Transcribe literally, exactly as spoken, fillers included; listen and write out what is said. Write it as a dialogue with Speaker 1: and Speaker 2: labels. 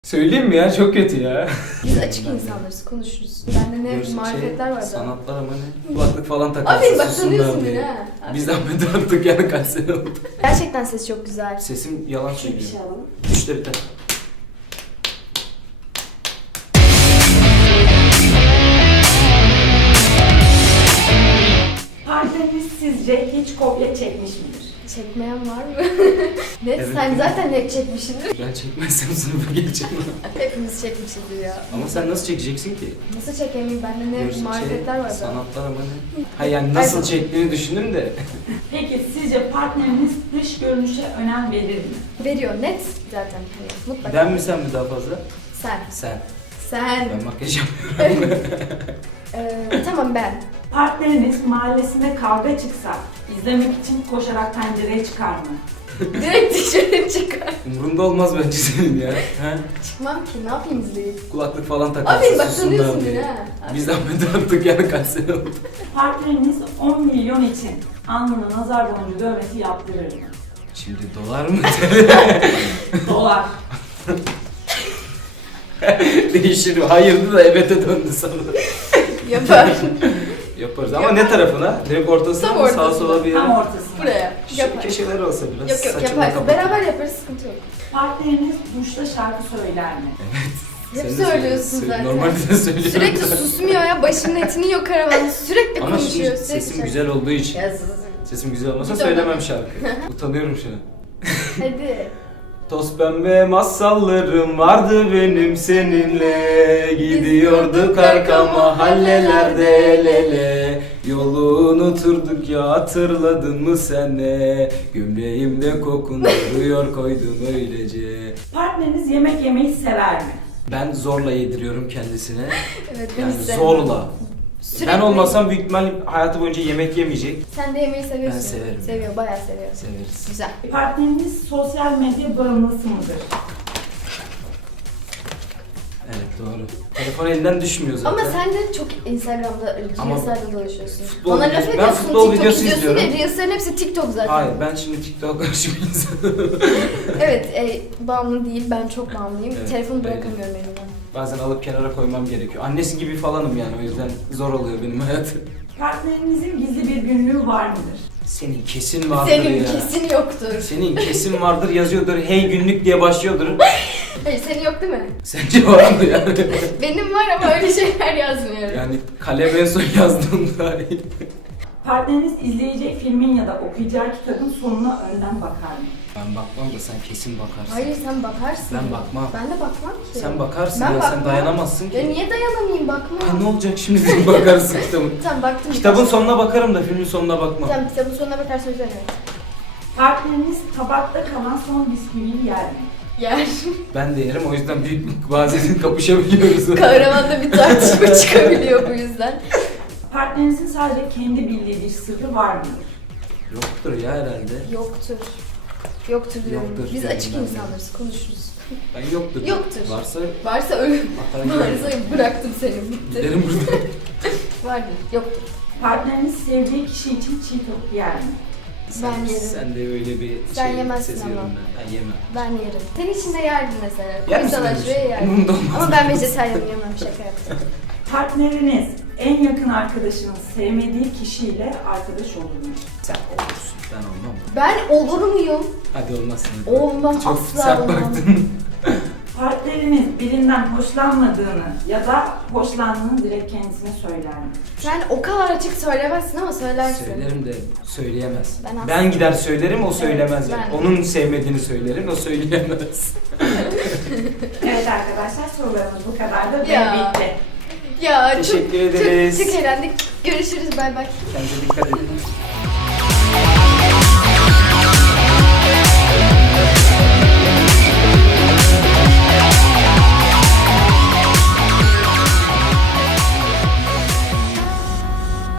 Speaker 1: Söyleyeyim mi ya? Çok kötü ya.
Speaker 2: Biz açık insanlarız, konuşuruz. Bende ne
Speaker 1: Görsel
Speaker 2: marifetler var da.
Speaker 1: Sanatlar ama ne? Kulaklık falan takarsın.
Speaker 2: Abi bak
Speaker 1: sussunlar
Speaker 2: tanıyorsun
Speaker 1: diye.
Speaker 2: beni ha.
Speaker 1: Biz zahmet attık yani kaç sene oldu.
Speaker 2: Gerçekten ses çok güzel.
Speaker 1: Sesim yalan
Speaker 2: Küçük bir
Speaker 1: söylüyor.
Speaker 2: şey alalım.
Speaker 1: Üçte biter.
Speaker 3: Partneriniz sizce hiç kopya çekmiş midir?
Speaker 2: Çekmeyen var mı? Ne?
Speaker 1: Evet.
Speaker 2: Sen zaten hep çekmişsindir.
Speaker 1: Ben çekmezsem sınıfa geçeceğim.
Speaker 2: Hepimiz çekmişizdir ya.
Speaker 1: Ama sen nasıl çekeceksin ki?
Speaker 2: Nasıl çekemeyim? Bende ne
Speaker 1: Görsel
Speaker 2: marifetler var da.
Speaker 1: Sanatlar ama ne? Ha yani nasıl
Speaker 2: Ay-
Speaker 1: çektiğini düşündüm de.
Speaker 3: Peki sizce partneriniz dış görünüşe önem verir mi?
Speaker 2: Veriyor net zaten. Hani mutlaka.
Speaker 1: Ben mi sen mi daha fazla?
Speaker 2: Sen.
Speaker 1: Sen.
Speaker 2: Sen.
Speaker 1: Ben makyaj yapmıyorum.
Speaker 2: Ee, tamam ben.
Speaker 3: Partneriniz mahallesinde kavga çıksa izlemek için koşarak pencereye çıkar mı?
Speaker 2: Direkt dışarı çıkar.
Speaker 1: Umurumda olmaz bence senin ya. Ha?
Speaker 2: Çıkmam ki, ne yapayım izleyip.
Speaker 1: Kulaklık falan takarsın.
Speaker 2: Abi bak
Speaker 1: sussunlar
Speaker 2: tanıyorsun
Speaker 1: diye.
Speaker 2: beni ha.
Speaker 1: Biz zahmet attık yani kaç sene oldu.
Speaker 3: Partneriniz on milyon için alnına nazar boncuğu dövmesi yaptırır mı?
Speaker 1: Şimdi dolar mı?
Speaker 3: Dolar.
Speaker 1: Değişir mi? Hayırdı da evete döndü sanırım.
Speaker 2: Yapar.
Speaker 1: Yaparız ama ne tarafına? Direkt ortasına
Speaker 2: Tam
Speaker 1: mı? Sağa
Speaker 2: ortasına.
Speaker 1: sola bir yere.
Speaker 3: Tam ortasına.
Speaker 2: Buraya.
Speaker 1: Şu
Speaker 2: Yapar.
Speaker 1: köşeler olsa biraz
Speaker 2: Yok yok
Speaker 1: saçımla
Speaker 2: yaparsın.
Speaker 1: kapat.
Speaker 2: Beraber yaparız, sıkıntı yok.
Speaker 3: Partneriniz duşta şarkı söyler mi?
Speaker 2: Hep
Speaker 1: Sen de
Speaker 2: söylüyorsun
Speaker 1: söyle-
Speaker 2: zaten.
Speaker 1: Normalde de söylüyorum.
Speaker 2: Sürekli susmuyor ya, başının etini yok arabanın. Sürekli
Speaker 1: Ama
Speaker 2: konuşuyor.
Speaker 1: şimdi
Speaker 2: sürekli
Speaker 1: sesim
Speaker 2: şey.
Speaker 1: güzel olduğu için.
Speaker 2: Ya sus.
Speaker 1: Sesim güzel olmasa
Speaker 2: Hiç
Speaker 1: söylemem
Speaker 2: önemli.
Speaker 1: şarkı. Utanıyorum şu an.
Speaker 2: Hadi.
Speaker 1: Toz pembe masallarım vardı benim seninle. Gidiyorduk arka mahallelerde el ele. Yolu unuturduk ya, hatırladın mı sen ne? Gömleğimde kokun duruyor koydum öylece.
Speaker 3: Partneriniz yemek yemeyi sever mi?
Speaker 1: Ben zorla yediriyorum kendisine.
Speaker 2: Evet ben
Speaker 1: Yani
Speaker 2: isterim.
Speaker 1: zorla.
Speaker 2: Sürekli.
Speaker 1: Ben olmasam büyük ihtimal hayatı boyunca yemek yemeyecek.
Speaker 2: Sen de yemeği seviyorsun.
Speaker 1: Ben severim.
Speaker 2: Seviyor, bayağı seviyor.
Speaker 1: Severiz.
Speaker 2: Güzel.
Speaker 3: Partneriniz sosyal medya bağımlısı mıdır?
Speaker 1: Evet doğru. Telefon elinden düşmüyor zaten.
Speaker 2: Ama sen de çok Instagram'da,
Speaker 1: Ama
Speaker 2: Reels'larda dolaşıyorsun.
Speaker 1: futbol
Speaker 2: Bana
Speaker 1: videosu-
Speaker 2: laf
Speaker 1: ben
Speaker 2: ediyorsun,
Speaker 1: futbol
Speaker 2: TikTok
Speaker 1: videosu
Speaker 2: izliyorsun
Speaker 1: izliyorum.
Speaker 2: ya, Reels'lerin hepsi TikTok zaten.
Speaker 1: Hayır ben şimdi TikTok karşı bir insanım.
Speaker 2: Evet, e, bağımlı değil, ben çok bağımlıyım.
Speaker 1: Evet,
Speaker 2: Telefonu
Speaker 1: öyle.
Speaker 2: bırakamıyorum elimden.
Speaker 1: Bazen alıp kenara koymam gerekiyor. Annesi gibi falanım yani o yüzden zor oluyor benim hayatım.
Speaker 3: Partnerinizin gizli bir günlüğü var mıdır?
Speaker 1: Senin kesin vardır
Speaker 2: Senin
Speaker 1: ya.
Speaker 2: kesin yoktur.
Speaker 1: Senin kesin vardır yazıyordur. Hey günlük diye başlıyordur.
Speaker 2: Hayır, senin yok değil mi?
Speaker 1: Sence var mı yani?
Speaker 2: Benim var ama öyle şeyler yazmıyorum.
Speaker 1: Yani kalem en son yazdığımda
Speaker 3: Partneriniz izleyecek filmin ya da okuyacağı kitabın sonuna önden bakar mı?
Speaker 1: ben bakmam da sen kesin bakarsın.
Speaker 2: Hayır, sen bakarsın.
Speaker 1: Ben bakmam.
Speaker 2: Ben de bakmam ki.
Speaker 1: Sen bakarsın
Speaker 2: Ben
Speaker 1: ya
Speaker 2: bakmam.
Speaker 1: sen dayanamazsın ki.
Speaker 2: Ya niye dayanamayayım, bakma.
Speaker 1: Ay ne olacak şimdi sen bakarsın kitabın.
Speaker 2: Tamam, baktım.
Speaker 1: Kitabın sonuna bakarım da filmin sonuna bakmam.
Speaker 2: Tamam, kitabın sonuna bakarsan üzerine.
Speaker 3: Partneriniz tabakta kalan son bisküviyi yer mi?
Speaker 2: Yer.
Speaker 1: Ben de yerim o yüzden büyük bazen kapışabiliyoruz.
Speaker 2: Kahramanda bir tartışma çıkabiliyor bu yüzden.
Speaker 3: Partnerinizin sadece kendi bildiği bir sırrı var mıdır?
Speaker 1: Yoktur ya herhalde.
Speaker 2: Yoktur. Yoktur diyorum.
Speaker 1: Yoktur
Speaker 2: Biz
Speaker 1: diyorum
Speaker 2: açık
Speaker 1: ben de.
Speaker 2: insanlarız, konuşuruz.
Speaker 1: Ben yoktur.
Speaker 2: Yoktur.
Speaker 1: Varsa
Speaker 2: Varsa ölüm.
Speaker 1: atarım.
Speaker 2: Varsa bıraktım seni, bitti.
Speaker 1: Giderim buradan.
Speaker 2: Vardır, yoktur.
Speaker 3: Partneriniz sevdiği kişi için çiğ tavuk yer mi?
Speaker 1: Sen,
Speaker 2: Ben yerim.
Speaker 1: Sen de öyle bir
Speaker 2: Sen
Speaker 1: şey
Speaker 2: yemezsin
Speaker 1: seziyorum
Speaker 2: ama.
Speaker 1: ben. Ben yemem.
Speaker 2: Ben yerim. Senin için de yerdim mesela.
Speaker 1: Yer misin
Speaker 2: Pizzalar
Speaker 1: demiş?
Speaker 2: şuraya yerdim.
Speaker 1: Umurumda olmaz.
Speaker 2: Ama ben vejetaryenim, yemem, şaka yaptım.
Speaker 3: Partneriniz en yakın arkadaşının sevmediği kişiyle arkadaş olur mu?
Speaker 1: Sen olursun. Ben olmam.
Speaker 2: Ben olur muyum?
Speaker 1: Hadi olmazsın. hadi.
Speaker 2: Olmam,
Speaker 1: Çok
Speaker 2: asla
Speaker 1: sert
Speaker 2: olmam.
Speaker 1: baktın.
Speaker 3: Partneriniz birinden hoşlanmadığını ya da hoşlandığını direkt kendisine söyler mi?
Speaker 2: Sen o kadar açık söylemezsin ama söylersin.
Speaker 1: Söylerim de söyleyemez.
Speaker 2: Ben
Speaker 1: Ben,
Speaker 2: aslında-
Speaker 1: gider söylerim o söylemez yani.
Speaker 2: ben-
Speaker 1: Onun sevmediğini söylerim o söyleyemez.
Speaker 3: Evet arkadaşlar sorularımız bu kadar da
Speaker 2: Ya.
Speaker 3: bitti.
Speaker 2: Ya
Speaker 1: Teşekkür
Speaker 2: çok,
Speaker 1: ederiz.
Speaker 2: Çok, çok eğlendik. Görüşürüz, bay bay.
Speaker 1: Kendinize dikkat edin.